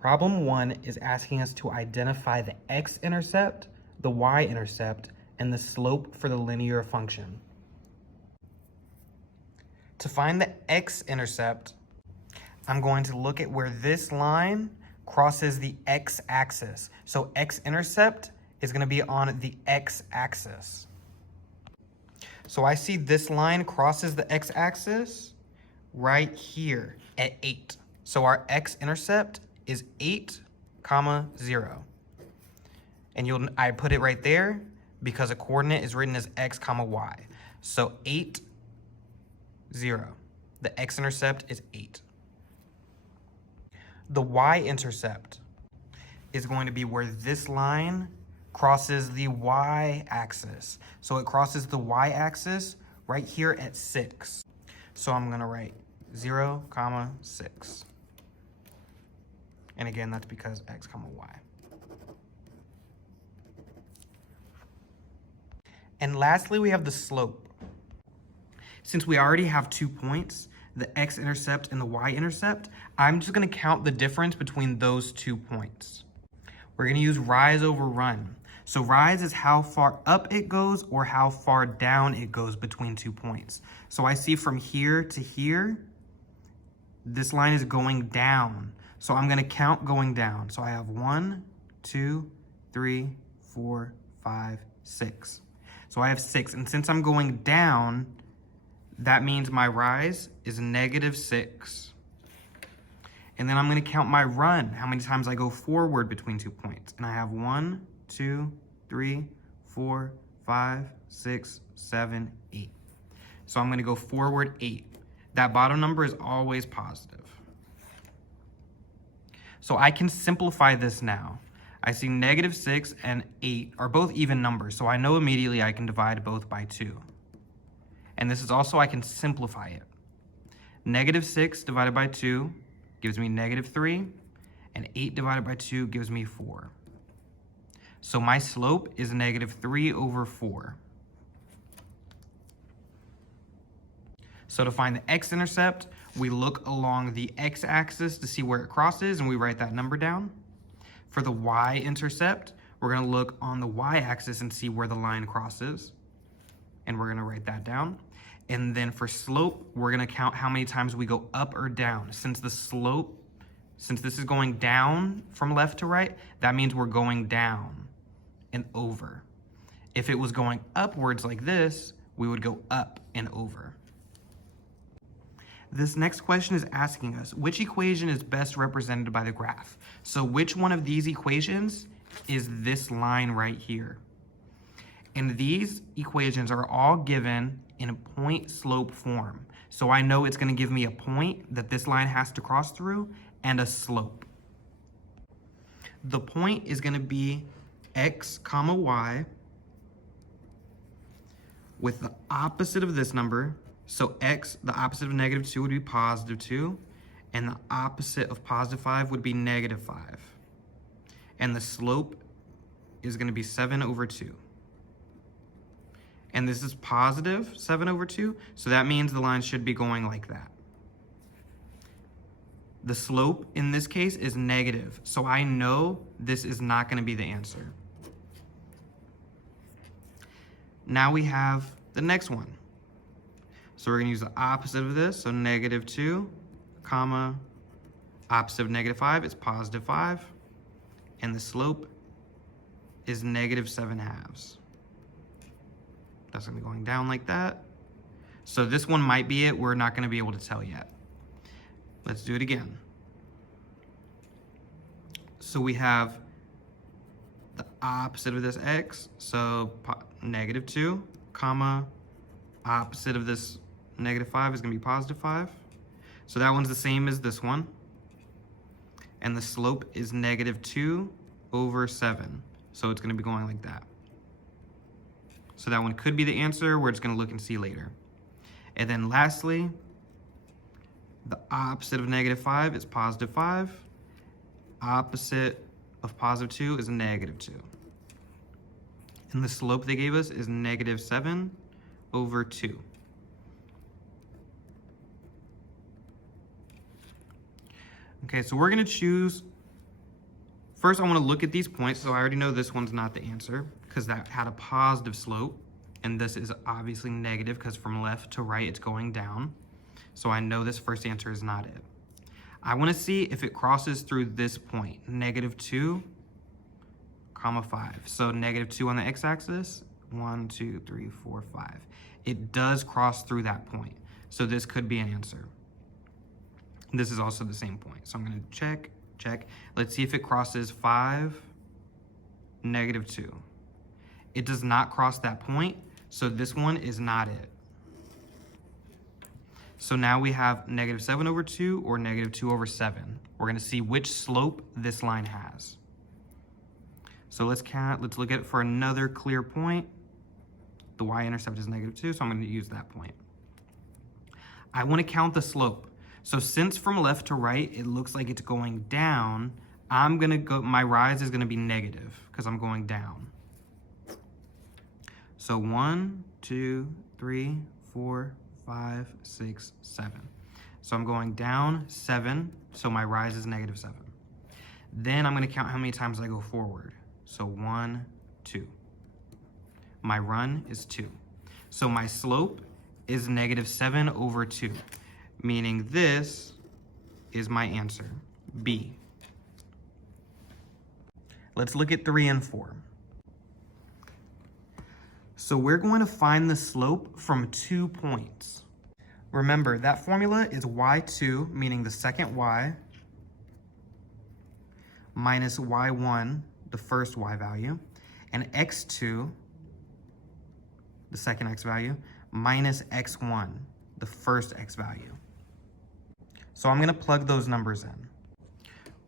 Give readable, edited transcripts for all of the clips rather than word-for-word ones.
Problem 1 is asking us to identify the x-intercept, the y-intercept, and the slope for the linear function. To find the x-intercept, I'm going to look at where this line crosses the x-axis. So x-intercept is going to be on the x-axis. So I see this line crosses the x-axis right here at 8. So our x-intercept is 8, 0. And I put it right there because a coordinate is written as x, y. So 8, 0. The x-intercept is 8. The y-intercept is going to be where this line crosses the y-axis. So it crosses the y-axis right here at 6. So I'm going to write 0, 6. And again, that's because x, y. And lastly, we have the slope. Since we already have 2 points, the x-intercept and the y-intercept, I'm just going to count the difference between those 2 points. We're going to use rise over run. So rise is how far up it goes or how far down it goes between 2 points. So I see from here to here, this line is going down. So I'm going to count going down. So I have 1, 2, 3, 4, 5, 6. So I have 6. And since I'm going down, that means my rise is -6. And then I'm going to count my run, how many times I go forward between 2 points. And I have 1, 2, 3, 4, 5, 6, 7, 8. So I'm going to go forward 8. That bottom number is always positive. So I can simplify this now. I see -6 and 8 are both even numbers, so I know immediately I can divide both by 2. And this is also, I can simplify it. -6 divided by 2 gives me -3, and 8 divided by 2 gives me 4. So my slope is -3 over 4. So to find the x-intercept, we look along the x-axis to see where it crosses, and we write that number down. For the y-intercept, we're going to look on the y-axis and see where the line crosses, and we're going to write that down. And then for slope, we're going to count how many times we go up or down. Since this is going down from left to right, that means we're going down and over. If it was going upwards like this, we would go up and over. This next question is asking us, which equation is best represented by the graph? So which one of these equations is this line right here? And these equations are all given in a point-slope form. So I know it's going to give me a point that this line has to cross through and a slope. The point is going to be x, y with the opposite of this number. So x, the opposite of -2 would be +2, and the opposite of +5 would be -5. And the slope is going to be 7 over 2. And this is positive 7 over 2, so that means the line should be going like that. The slope in this case is negative, so I know this is not going to be the answer. Now we have the next one. So we're going to use the opposite of this, so -2, opposite of -5 is +5, and the slope is -7/2. That's going to be going down like that. So this one might be it. We're not going to be able to tell yet. Let's do it again. So we have the opposite of this x, so -2, opposite of this -5 is going to be +5. So that one's the same as this one. And the slope is -2 over 7. So it's going to be going like that. So that one could be the answer. We're just going to look and see later. And then lastly, the opposite of -5 is +5. Opposite of +2 is -2. And the slope they gave us is -7 over 2. Okay, so we're going to choose First, I want to look at these points. So I already know this one's not the answer because that had a positive slope. And this is obviously negative because from left to right, it's going down. So I know this first answer is not it. I want to see if it crosses through this point, -2, 5. So -2 on the x-axis, 1, 2, 3, 4, 5. It does cross through that point. So this could be an answer. This is also the same point. So I'm going to check. Let's see if it crosses 5, -2. It does not cross that point, so this one is not it. So now we have -7/2 or -2/7. We're going to see which slope this line has. So let's look at it for another clear point. The y-intercept is -2, so I'm going to use that point. I want to count the slope. So since from left to right, it looks like it's going down, my rise is going to be negative because I'm going down. So 1, 2, 3, 4, 5, 6, 7. So I'm going down 7, so my rise is -7. Then I'm going to count how many times I go forward. So 1, 2. My run is 2. So my slope is -7/2, meaning this is my answer, B. Let's look at 3 and 4. So we're going to find the slope from 2 points. Remember, that formula is y2, meaning the second y, minus y1, the first y value, and x2, the second x value, minus x1, the first x value. So I'm going to plug those numbers in.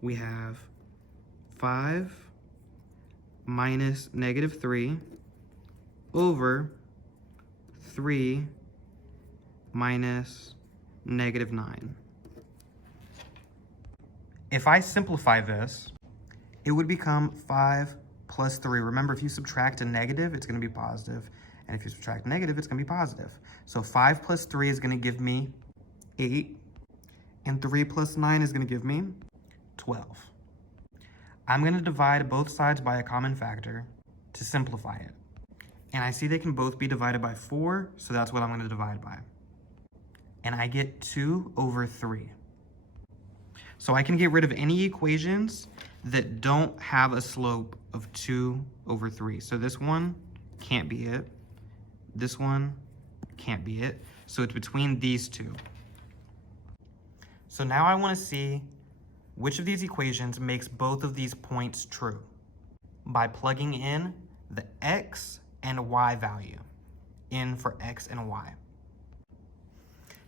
We have 5 minus -3 over 3 minus -9. If I simplify this, it would become 5 plus 3. Remember, if you subtract a negative, it's going to be positive. And if you subtract negative, it's going to be positive. So 5 plus 3 is going to give me 8. And 3 plus 9 is going to give me 12. I'm going to divide both sides by a common factor to simplify it. And I see they can both be divided by 4, so that's what I'm going to divide by. And I get 2/3. So I can get rid of any equations that don't have a slope of 2/3. So this one can't be it. This one can't be it. So it's between these two. So now I want to see which of these equations makes both of these points true by plugging in the x and y value in for x and y.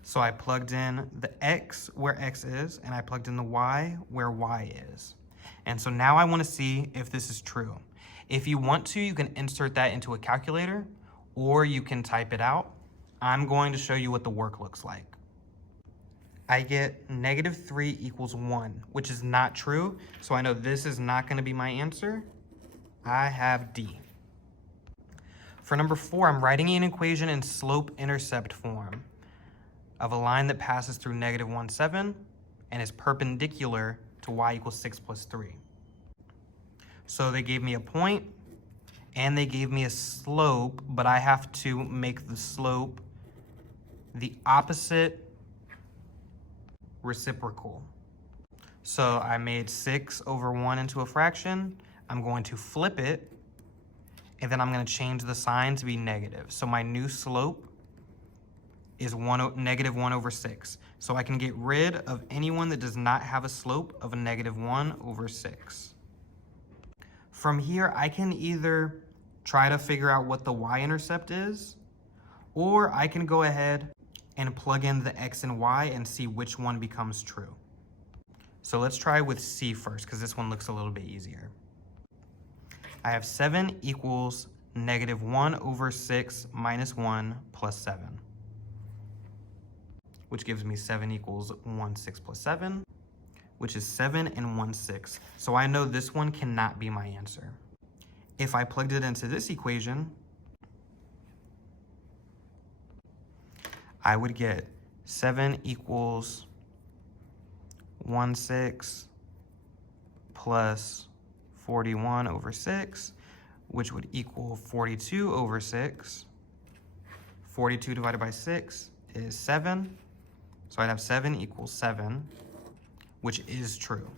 So I plugged in the x where x is, and I plugged in the y where y is. And so now I want to see if this is true. If you want to, you can insert that into a calculator, or you can type it out. I'm going to show you what the work looks like. I get -3 = 1, which is not true, so I know this is not going to be my answer. I have D. For number 4, I'm writing an equation in slope-intercept form of a line that passes through -1, 7 and is perpendicular to y = 6 plus 3. So they gave me a point and they gave me a slope, but I have to make the slope the opposite reciprocal. So I made 6/1 into a fraction. I'm going to flip it, and then I'm going to change the sign to be negative. So my new slope is -1/6. So I can get rid of anyone that does not have a slope of a -1/6. From here, I can either try to figure out what the y-intercept is, or I can go ahead and plug in the x and y and see which one becomes true. So let's try with C first, because this one looks a little bit easier. I have 7 = -1/6 minus 1 plus 7, which gives me 7 = 1/6 plus 7, which is 7 and 1/6. So I know this one cannot be my answer. If I plugged it into this equation, I would get 7 = 1/6 plus 41 over 6, which would equal 42 over 6. 42 divided by 6 is 7. So I'd have 7 equals 7, which is true.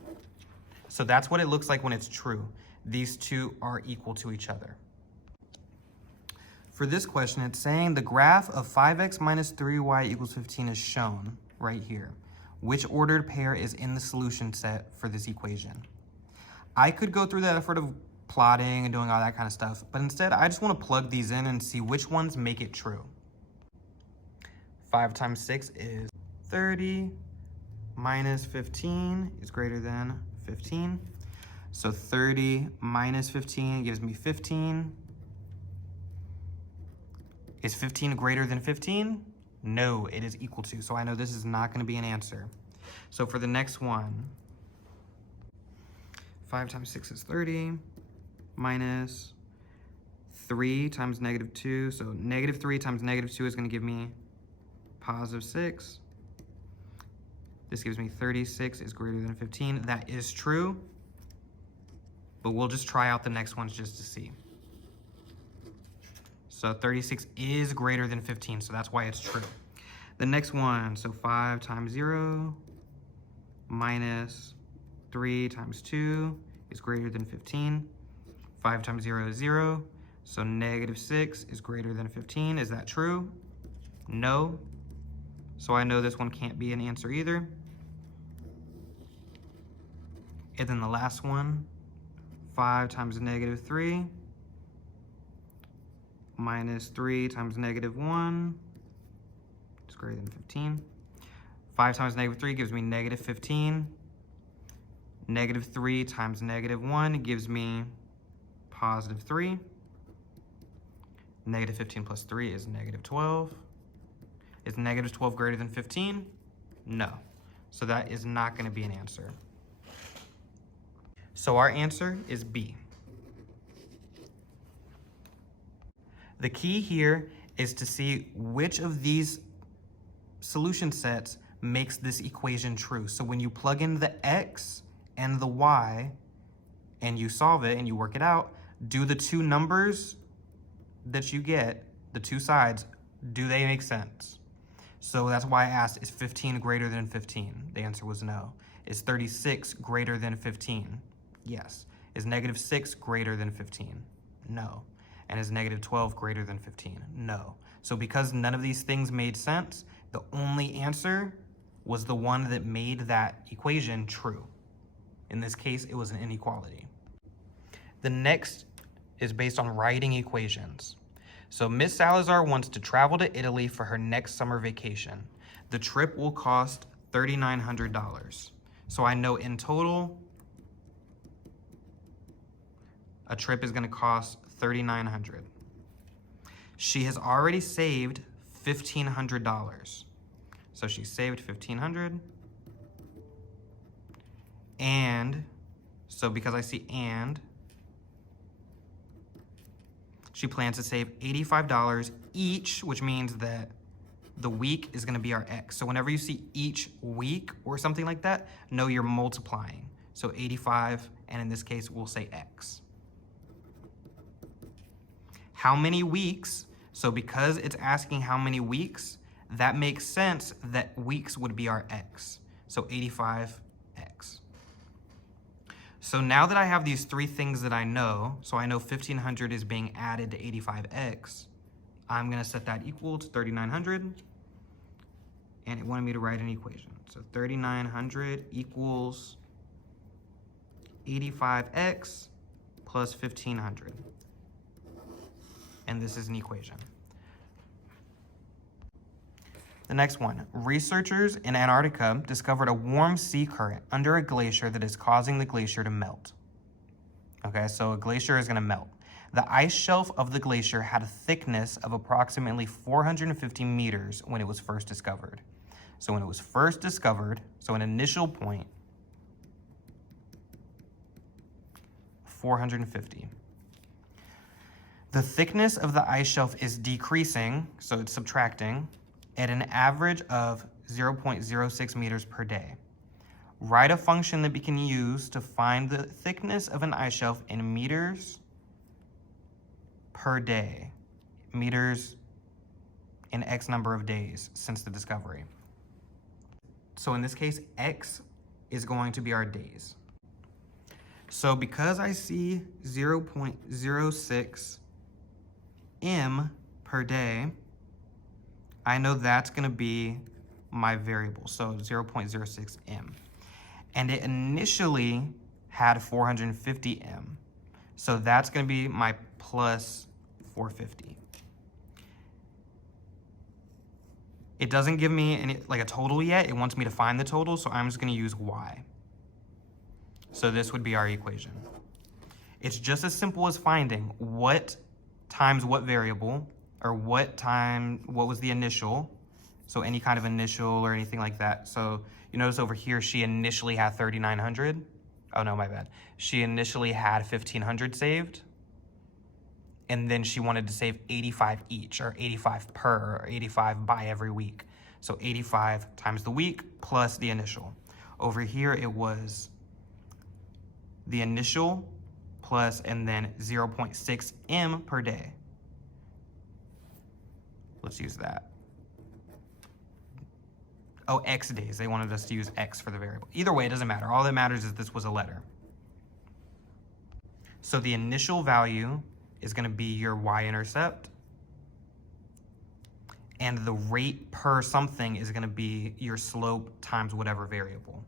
So that's what it looks like when it's true. These two are equal to each other. For this question, it's saying the graph of 5x minus 3y equals 15 is shown right here. Which ordered pair is in the solution set for this equation? I could go through the effort of plotting and doing all that kind of stuff, but instead I just want to plug these in and see which ones make it true. 5 times 6 is 30, minus 15 is greater than 15. So 30 minus 15 gives me 15. Is 15 greater than 15? No, it is equal to. So I know this is not going to be an answer. So for the next one, 5 times 6 is 30, minus 3 times negative 2. So negative 3 times negative 2 is going to give me positive 6. This gives me 36 is greater than 15. That is true, but we'll just try out the next ones just to see. So 36 is greater than 15, so that's why it's true. The next one, so 5 times 0 minus 3 times 2 is greater than 15. 5 times 0 is 0, so negative 6 is greater than 15. Is that true? No. So I know this one can't be an answer either. And then the last one, 5 times negative 3 minus 3 times negative 1 is greater than 15. 5 times negative 3 gives me negative 15. Negative 3 times negative 1 gives me positive 3. Negative 15 plus 3 is negative 12. Is negative 12 greater than 15? No. So that is not going to be an answer. So our answer is B. The key here is to see which of these solution sets makes this equation true. So when you plug in the x and the y and you solve it and you work it out, do the two numbers that you get, the two sides, do they make sense? So that's why I asked, is 15 greater than 15? The answer was no. Is 36 greater than 15? Yes. Is negative 6 greater than 15? No. And is negative 12 greater than 15? No. So because none of these things made sense, the only answer was the one that made that equation true. In this case, it was an inequality. The next is based on writing equations. So Miss Salazar wants to travel to Italy for her next summer vacation. The trip will cost $3,900. So I know in total, a trip is going to cost $3,900. She has already saved $1,500. So she saved $1,500. And so because I see and, she plans to save $85 each, which means that the week is going to be our x. So whenever you see each week or something like that, know you're multiplying. So 85, and in this case, we'll say x. How many weeks? So because it's asking how many weeks, that makes sense that weeks would be our x. So 85x. So now that I have these three things that I know, so I know 1,500 is being added to 85x, I'm going to set that equal to 3,900. And it wanted me to write an equation. So 3,900 equals 85x plus 1,500. And this is an equation. The next one, researchers in Antarctica discovered a warm sea current under a glacier that is causing the glacier to melt. Okay, so a glacier is going to melt. The ice shelf of the glacier had a thickness of approximately 450 meters when it was first discovered. So when it was first discovered, so an initial point, 450. The thickness of the ice shelf is decreasing, so it's subtracting, at an average of 0.06 meters per day. Write a function that we can use to find the thickness of an ice shelf in meters per day. Meters in X number of days since the discovery. So in this case, X is going to be our days. So because I see 0.06 m per day, I know that's going to be my variable, so 0.06 m. And it initially had 450 m. So that's going to be my plus 450. It doesn't give me any, like a total yet. It wants me to find the total, so I'm just going to use y. So this would be our equation. It's just as simple as finding what times what variable, or what was the initial. So any kind of initial or anything like that. So you notice over here, she initially had 3,900. Oh no, my bad. She initially had 1,500 saved. And then she wanted to save 85 each, or 85 per, or 85 by every week. So 85 times the week plus the initial. Over here, it was the initial plus, and then 0.6 m per day. Let's use that. Oh, X days. They wanted us to use X for the variable. Either way, it doesn't matter. All that matters is this was a letter. So the initial value is going to be your y-intercept, and the rate per something is going to be your slope times whatever variable.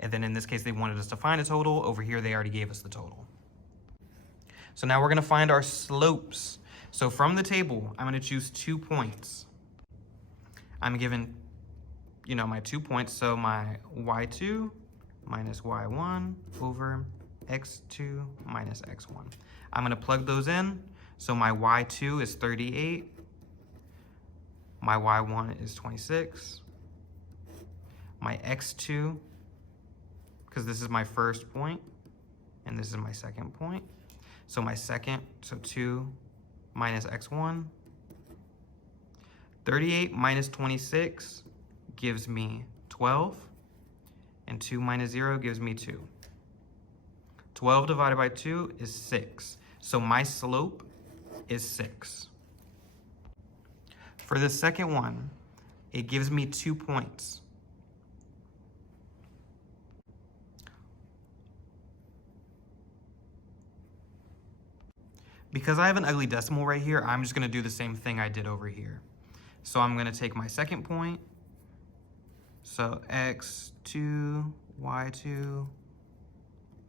And then in this case, they wanted us to find a total. Over here, they already gave us the total. So now we're going to find our slopes. So from the table, I'm going to choose 2 points. I'm given, my 2 points. So my y2 minus y1 over x2 minus x1. I'm going to plug those in. So my y2 is 38. My y1 is 26. My x2, because this is my first point, and this is my second point. So my second, so 2 minus x1. 38 minus 26 gives me 12. And 2 minus 0 gives me 2. 12 divided by 2 is 6. So my slope is 6. For the second one, it gives me 2 points. Because I have an ugly decimal right here, I'm just going to do the same thing I did over here. So I'm going to take my second point. So x2, y2,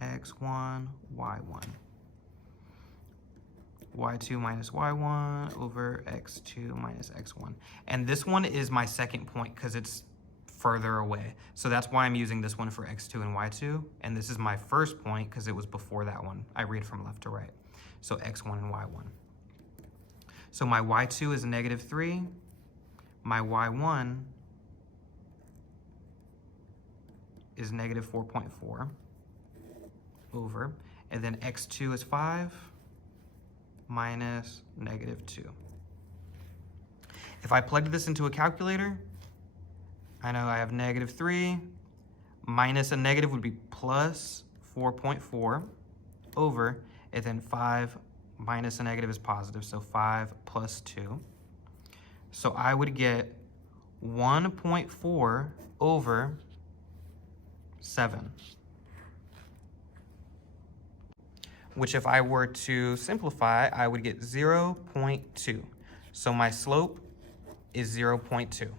x1, y1. y2 minus y1 over x2 minus x1. And this one is my second point because it's further away. So that's why I'm using this one for x2 and y2. And this is my first point because it was before that one. I read from left to right. So x1 and y1. So my y2 is -3. My y1 is -4.4 over, and then x2 is 5 minus -2. If I plugged this into a calculator, I know I have -3 minus a negative would be plus 4.4 over, and then 5 minus a negative is positive, so 5 plus 2. So I would get 1.4 over 7. Which if I were to simplify, I would get 0.2. So my slope is 0.2.